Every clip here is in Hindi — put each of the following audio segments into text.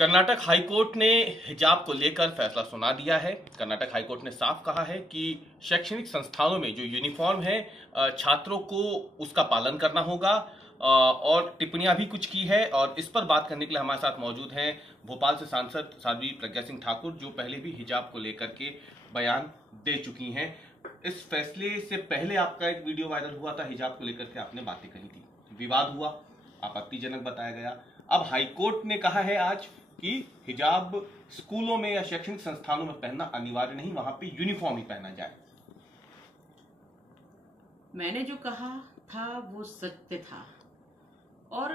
कर्नाटक हाईकोर्ट ने हिजाब को लेकर फैसला सुना दिया है। कर्नाटक हाईकोर्ट ने साफ कहा है कि शैक्षणिक संस्थानों में जो यूनिफॉर्म है छात्रों को उसका पालन करना होगा और टिप्पणियां भी कुछ की है। और इस पर बात करने के लिए हमारे साथ मौजूद हैं भोपाल से सांसद साध्वी प्रज्ञा सिंह ठाकुर, जो पहले भी हिजाब को लेकर के बयान दे चुकी हैं। इस फैसले से पहले आपका एक वीडियो वायरल हुआ था, हिजाब को लेकर के आपने बातें कही थी, विवाद हुआ, आपत्तिजनक बताया गया। अब हाईकोर्ट ने कहा है आज कि हिजाब स्कूलों में या शैक्षणिक संस्थानों में पहनना अनिवार्य नहीं, वहां पे यूनिफॉर्म ही पहना जाए। मैंने जो कहा था वो सत्य था और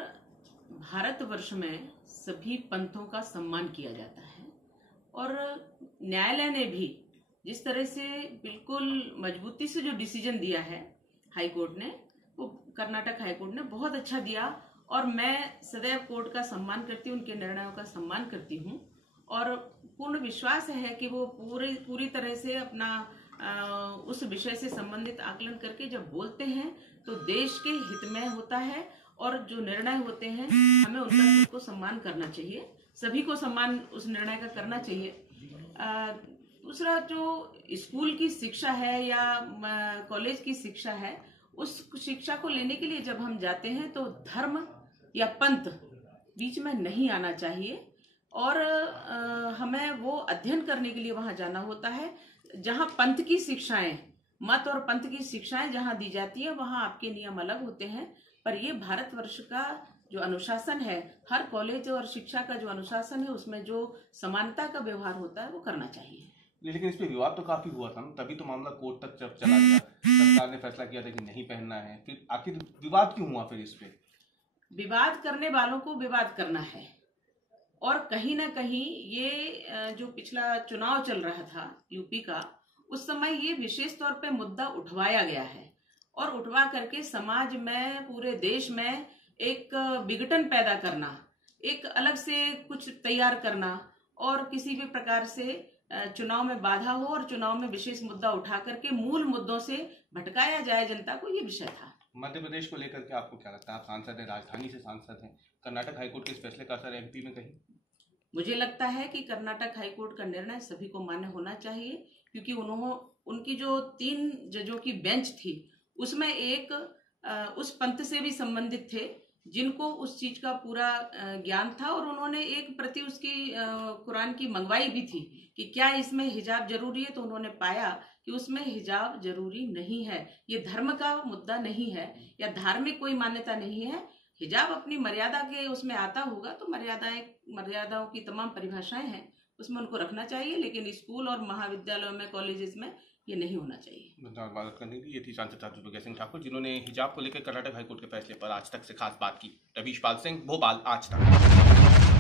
भारतवर्ष में सभी पंथों का सम्मान किया जाता है और न्यायालय ने भी जिस तरह से बिल्कुल मजबूती से जो डिसीजन दिया है हाईकोर्ट ने, वो कर्नाटक हाईकोर्ट ने बहुत अच्छा दिया और मैं सदैव कोर्ट का सम्मान करती हूँ, उनके निर्णयों का सम्मान करती हूँ और पूर्ण विश्वास है कि वो पूरी तरह से अपना उस विषय से संबंधित आकलन करके जब बोलते हैं तो देश के हित में होता है और जो निर्णय होते हैं हमें उनका सबको सम्मान करना चाहिए, सभी को सम्मान उस निर्णय का करना चाहिए। दूसरा, जो स्कूल की शिक्षा है या कॉलेज की शिक्षा है, उस शिक्षा को लेने के लिए जब हम जाते हैं तो धर्म या पंथ बीच में नहीं आना चाहिए और हमें वो अध्ययन करने के लिए वहां जाना होता है जहां पंथ की शिक्षाएं, मत और पंथ की शिक्षाएं जहां दी जाती है, वहां आपके नियम अलग होते हैं। पर ये भारतवर्ष का जो अनुशासन है, हर कॉलेज और शिक्षा का जो अनुशासन है, उसमें जो समानता का व्यवहार होता है वो करना चाहिए। लेकिन इस पे विवाद तो काफी हुआ था ना, तभी तो मामला कोर्ट तक जब चला गया, सरकार ने फैसला किया था कि नहीं पहनना है, फिर आखिर विवाद क्यों हुआ? फिर इस पे विवाद करने वालों को विवाद करना है और कहीं ना कहीं ये जो पिछला चुनाव चल रहा था यूपी का, उस समय ये विशेष तौर पे मुद्दा उठवाया गया है और उठवा करके समाज में, पूरे देश में एक विघटन पैदा करना, एक अलग से कुछ तैयार करना और किसी भी प्रकार से चुनाव में बाधा हो और चुनाव में विशेष मुद्दा उठा करके मूल मुद्दों से भटकाया जाए जनता को, ये विषय था। मध्य प्रदेश को लेकर के आपको क्या लगता है? आप सांसद हैं, राजधानी से सांसद हैं, कर्नाटक हाईकोर्ट के इस फैसले का असर एमपी में कहीं? मुझे लगता है कि कर्नाटक हाईकोर्ट का निर्णय सभी को मान्य होना चाहिए क्योंकि उनकी जो 3 जजों की बेंच थी उसमें एक उस पंथ से भी संबंधित थे जिनको उस चीज का पूरा ज्ञान था और उन्होंने एक प्रति उसकी कुरान की मंगवाई भी थी कि क्या इसमें हिजाब जरूरी है, तो उन्होंने पाया कि उसमें हिजाब जरूरी नहीं है, ये धर्म का मुद्दा नहीं है या धार्मिक कोई मान्यता नहीं है। हिजाब अपनी मर्यादा के उसमें आता होगा तो मर्यादाओं की तमाम परिभाषाएं हैं, उसमें उनको रखना चाहिए, लेकिन स्कूल और महाविद्यालयों में, कॉलेजेस में ये नहीं होना चाहिए। धन्यवाद करने की। ये थी सांसद साध्वी प्रज्ञा सिंह ठाकुर, जिन्होंने हिजाब को लेकर कर्नाटक हाईकोर्ट के फैसले पर आज तक से खास बात की। रवीश पाल सिंह, भोपाल, आज तक।